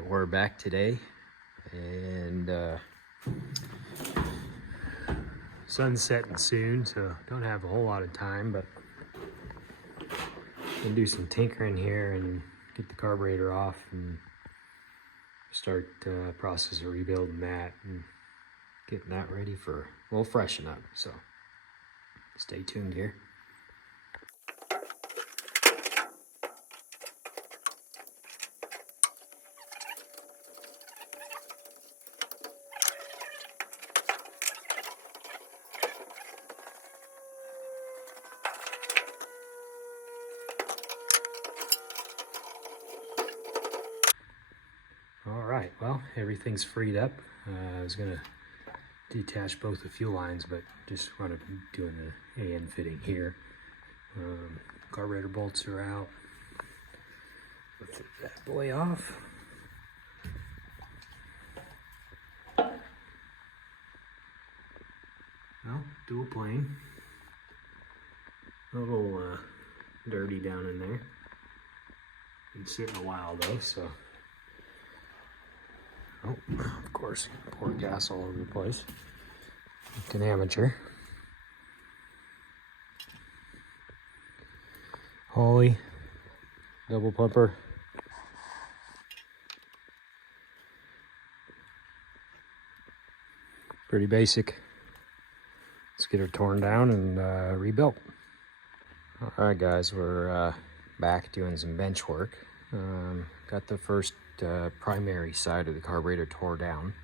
right, we're back today, and sun's setting soon, so don't have a whole lot of time, but we'll do some tinkering here and get the carburetor off and start the process of rebuilding that and getting that ready for, we'll freshen up, so stay tuned here. All right, well, everything's freed up. I was gonna detach both the fuel lines, but just wound up doing the AN fitting here. Carburetor bolts are out. Let's take that boy off. Well, dual plane. A little dirty down in there. Been sitting a while though, so. Oh, of course, pour gas all over the place. Like an amateur. Holley, double pumper. Pretty basic. Let's get her torn down and rebuilt. All right, guys, we're back doing some bench work. Got the first primary side of the carburetor tore down.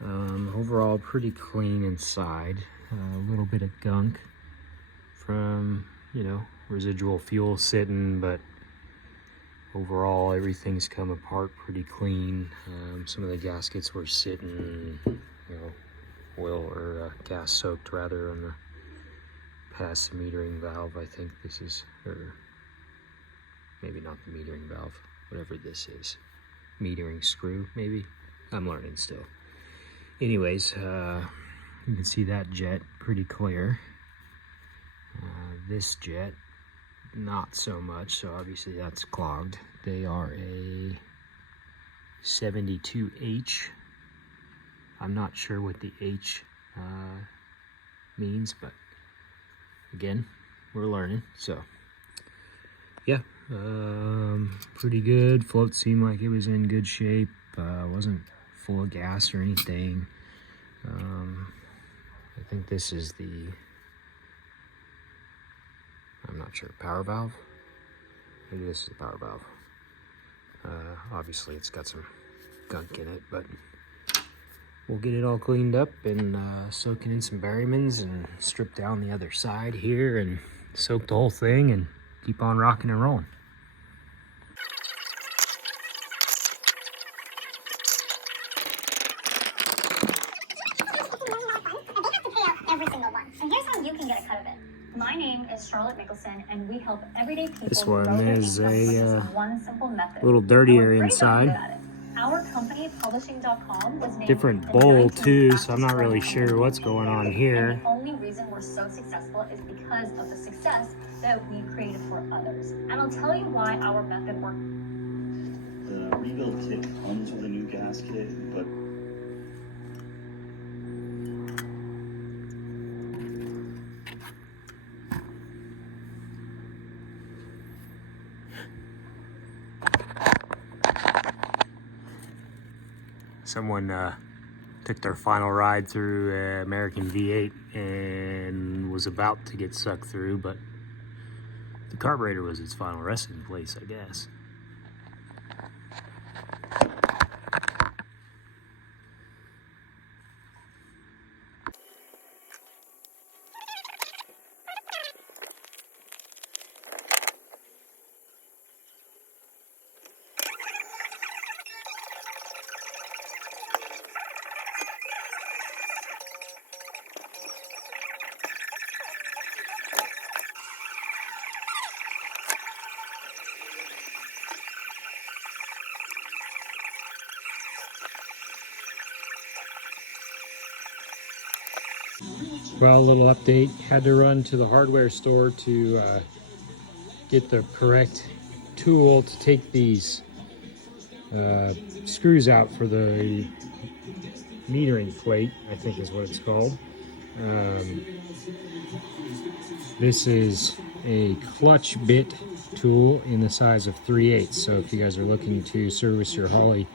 Overall pretty clean inside. A little bit of gunk from, you know, residual fuel sitting, but overall everything's come apart pretty clean. Some of the gaskets were sitting, you know, oil or gas soaked rather on the past metering valve. I think this is, or maybe not the metering valve, whatever this is. Metering screw, maybe? I'm learning still. Anyways, you can see that jet pretty clear. This jet, not so much, so obviously that's clogged. They are a 72H. I'm not sure what the H means, but again, we're learning, so yeah. Pretty good. Float seemed like it was in good shape. Wasn't full of gas or anything. I think this is the, I'm not sure, power valve. Maybe this is the power valve. Obviously it's got some gunk in it, but we'll get it all cleaned up and soak it in some Berrymans and strip down the other side here and soak the whole thing and keep on rocking and rolling. Every single one. And here's how you can get a cut of it. My name is Charlotte Mickelson, and we help everyday people. This one is a one simple method. little dirtier inside. Our company, publishing.com, was named Different bowl too, so I'm not really sure what's going on here. And the only reason we're so successful is because of the success that we created for others. And I'll tell you why our method works. The rebuild kit comes with a new gasket, but someone took their final ride through American V8 and was about to get sucked through, but the carburetor was its final resting place, I guess. Well, a little update. Had to run to the hardware store to get the correct tool to take these screws out for the metering plate, I think is what it's called. This is a clutch bit tool in the size of 3/8. So if you guys are looking to service your Holley,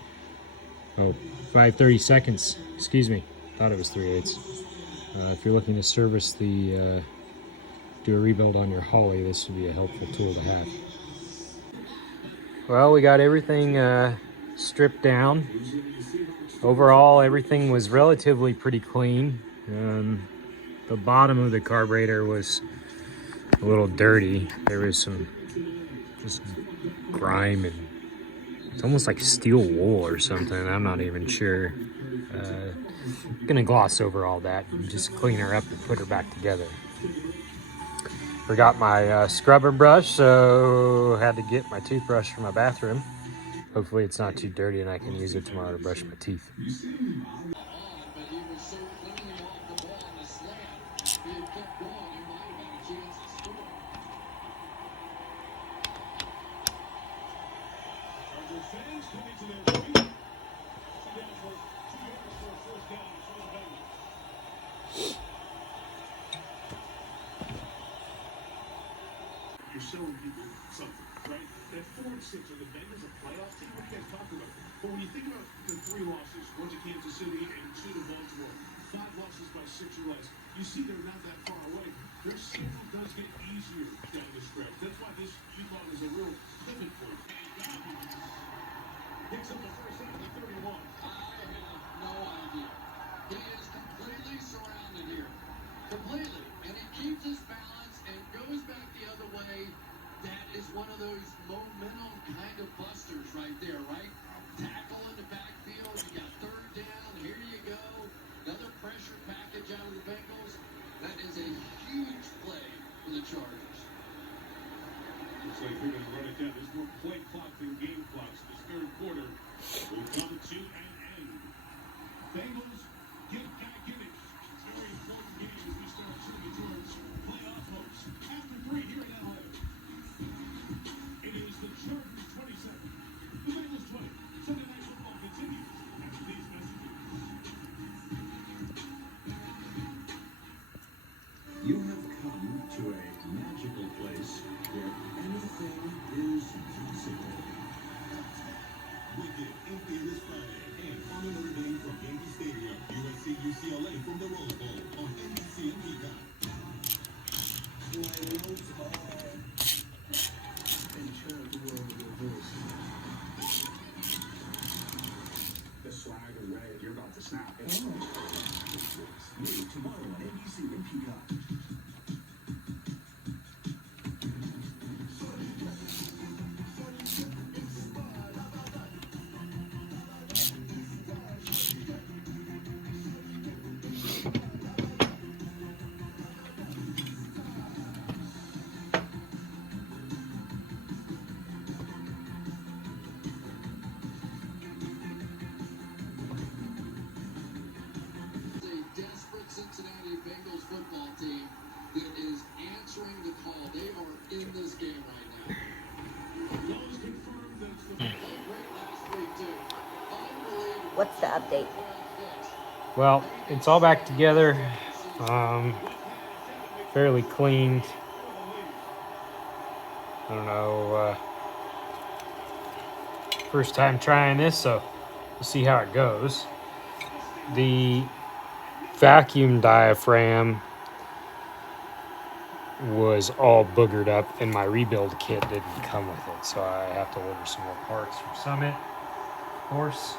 5/32, excuse me, thought it was 3/8. If you're looking to service the, do a rebuild on your Holley, this would be a helpful tool to have. Well, we got everything stripped down. Overall, everything was relatively pretty clean. The bottom of the carburetor was a little dirty. There was some just grime and it's almost like steel wool or something. I'm not even sure. I'm gonna gloss over all that and just clean her up and put her back together. Forgot my scrubber brush, so had to get my toothbrush from my bathroom. Hopefully it's not too dirty and I can use it tomorrow to brush my teeth. You're showing people something, right? That 4-6 are the Bengals a playoff team. What do you guys talk about? But when you think about the 3 losses, 1 to Kansas City and 2 to Baltimore, 5 losses by 6 or less, you see they're not that far away. Their schedule does get easier down the stretch. That's why this Utah is a real pivot point. Picks up the first down at the 31. I have no idea. He is completely surrounded here. Completely. And he keeps his balance and goes back the other way. That is one of those momentum kind of busters right there, right? Tackle in the backfield. You got 3rd down. Here you go. Another pressure package out of the Bengals. That is a huge play for the Chargers. Looks like they're going to run it down. There's more play clock than game clock. So this 3rd quarter will come to an end. Bengals get back in it. It's a very important game as we start shooting towards playoff hopes. After 3 here in LA. It is the Chargers 27. The Bengals 20. Sunday Night Football continues after these messages. You have come to a magical place where anything is possible. Wicked empty this Friday and on Notre Dame from Yankee Stadium. USC UCLA from the Rose Bowl on NBC and Peacock. The swag is ready. You're about to snap. New tomorrow on NBC and Peacock. Cincinnati Bengals football team that is answering the call. They are in this game right now. Those confirmed that it's the Great last week too. Unbelievable. What's the update? Well, it's all back together, fairly cleaned. I don't know, first time trying this, so we'll see how it goes. The vacuum diaphragm was all boogered up and my rebuild kit didn't come with it, so I have to order some more parts from Summit, of course,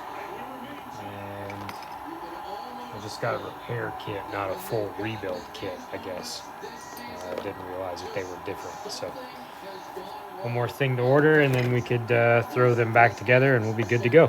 and I just got a repair kit, not a full rebuild kit, I guess. I didn't realize that they were different, so one more thing to order and then we could throw them back together and we'll be good to go.